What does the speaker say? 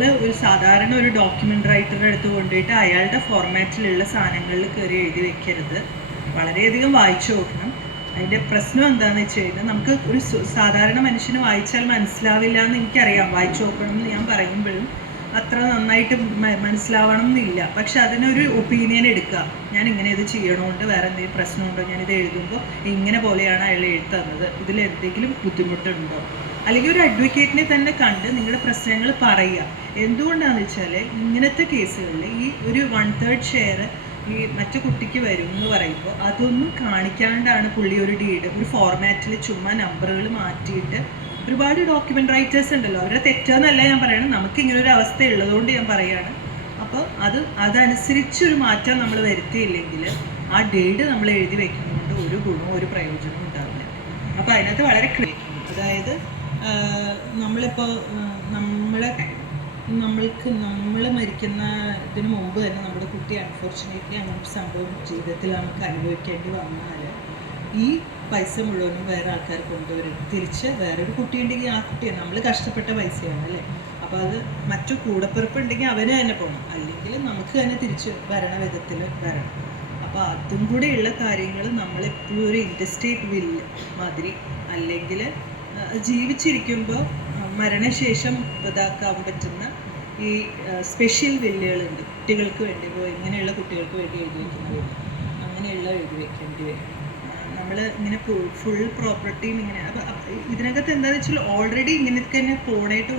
നിങ്ങൾ ഒരു സാധാരണ ഒരു ഡോക്യുമെൻ്റ് റൈറ്ററുടെ അടുത്ത് കൊണ്ടുപോയിട്ട് അയാളുടെ ഫോർമാറ്റിലുള്ള സാധനങ്ങളിൽ കയറി എഴുതി വെക്കരുത്. വളരെയധികം വായിച്ചു നോക്കണം. അതിൻ്റെ പ്രശ്നം എന്താണെന്ന് വെച്ച് കഴിഞ്ഞാൽ നമുക്ക് ഒരു സാധാരണ മനുഷ്യന് വായിച്ചാൽ മനസ്സിലാവില്ല എന്ന് എനിക്കറിയാം. വായിച്ചു നോക്കണം എന്ന് ഞാൻ പറയുമ്പോഴും അത്ര നന്നായിട്ട് മനസ്സിലാവണം എന്നില്ല. പക്ഷെ അതിനൊരു ഒപ്പീനിയൻ എടുക്കുക. ഞാൻ ഇങ്ങനെ ഇത് ചെയ്യണോണ്ട് വേറെ എന്തെങ്കിലും പ്രശ്നമുണ്ടോ, ഞാനിത് എഴുതുമ്പോൾ ഇങ്ങനെ പോലെയാണ് അയാൾ എഴുതി തന്നത്, ഇതിൽ എന്തെങ്കിലും ബുദ്ധിമുട്ടുണ്ടോ, അല്ലെങ്കിൽ ഒരു അഡ്വക്കേറ്റിനെ തന്നെ കണ്ട് നിങ്ങളുടെ പ്രശ്നങ്ങൾ പറയുക. എന്തുകൊണ്ടാണെന്ന് വെച്ചാൽ ഇങ്ങനത്തെ കേസുകളിൽ ഈ ഒരു 1/3 ഷെയർ ഈ മറ്റു കുട്ടിക്ക് വരും എന്ന് പറയുമ്പോൾ അതൊന്നും കാണിക്കാണ്ടാണ് പുള്ളി ഒരു ഡീഡ് ഒരു ഫോർമാറ്റിൽ ചുമ്മാ നമ്പറുകൾ മാറ്റിയിട്ട് ഒരുപാട് ഡോക്യുമെൻ്റ് റൈറ്റേഴ്സ് ഉണ്ടല്ലോ, അവരുടെ തെറ്റെന്നല്ല ഞാൻ പറയണം, നമുക്ക് ഇങ്ങനൊരു അവസ്ഥ ഉള്ളതുകൊണ്ട് ഞാൻ പറയുകയാണ്. അപ്പോൾ അതനുസരിച്ചൊരു മാറ്റം നമ്മൾ വരുത്തിയില്ലെങ്കിൽ ആ ഡേറ്റ് നമ്മൾ എഴുതി വെക്കുന്നതുകൊണ്ട് ഒരു ഗുണവും ഒരു പ്രയോജനവും ഉണ്ടാവില്ല. അപ്പോൾ അതിനകത്ത് വളരെ അതായത് നമ്മളിപ്പോൾ നമ്മൾ മരിക്കുന്നതിന് മുമ്പ് തന്നെ നമ്മുടെ കുട്ടി അൺഫോർച്ചുനേറ്റ്ലി അങ്ങനെ സംഭവം ജീവിതത്തിൽ നമുക്ക് അനുഭവിക്കേണ്ടി വന്നാൽ ഈ പൈസ മുഴുവനും വേറെ ആൾക്കാർ കൊണ്ടുവരും. തിരിച്ച് വേറൊരു കുട്ടിയുണ്ടെങ്കിൽ ആ കുട്ടിയാണ് നമ്മൾ കഷ്ടപ്പെട്ട പൈസയാണ് അല്ലേ. അപ്പോൾ അത് മറ്റു കൂടപ്പിറപ്പ് ഉണ്ടെങ്കിൽ അവന് തന്നെ പോകണം, അല്ലെങ്കിൽ നമുക്ക് തന്നെ തിരിച്ച് വരണ വിധത്തിൽ വരണം. അപ്പോൾ അതും കൂടെയുള്ള കാര്യങ്ങൾ നമ്മളെപ്പോഴും ഒരു ഇൻറ്റർസ്റ്റേറ്റ് വില്ല് മാതിരി, അല്ലെങ്കിൽ ജീവിച്ചിരിക്കുമ്പോൾ മരണശേഷം ഇതാക്കാൻ പറ്റുന്ന ഈ സ്പെഷ്യൽ വില്ലുകളുണ്ട് കുട്ടികൾക്ക് വേണ്ടി. ഇപ്പോൾ ഇങ്ങനെയുള്ള കുട്ടികൾക്ക് വേണ്ടി എഴുതി വയ്ക്കുന്നത്, അങ്ങനെയുള്ള എഴുതി വയ്ക്കേണ്ടി വരും. നമ്മൾ ഇങ്ങനെ ഫുൾ പ്രോപ്പർട്ടിയും ഇങ്ങനെ. അപ്പോൾ ഇതിനകത്ത് എന്താണെന്ന് വെച്ചാൽ ഓൾറെഡി ഇങ്ങനെയൊക്കെ തന്നെ പോണായിട്ട്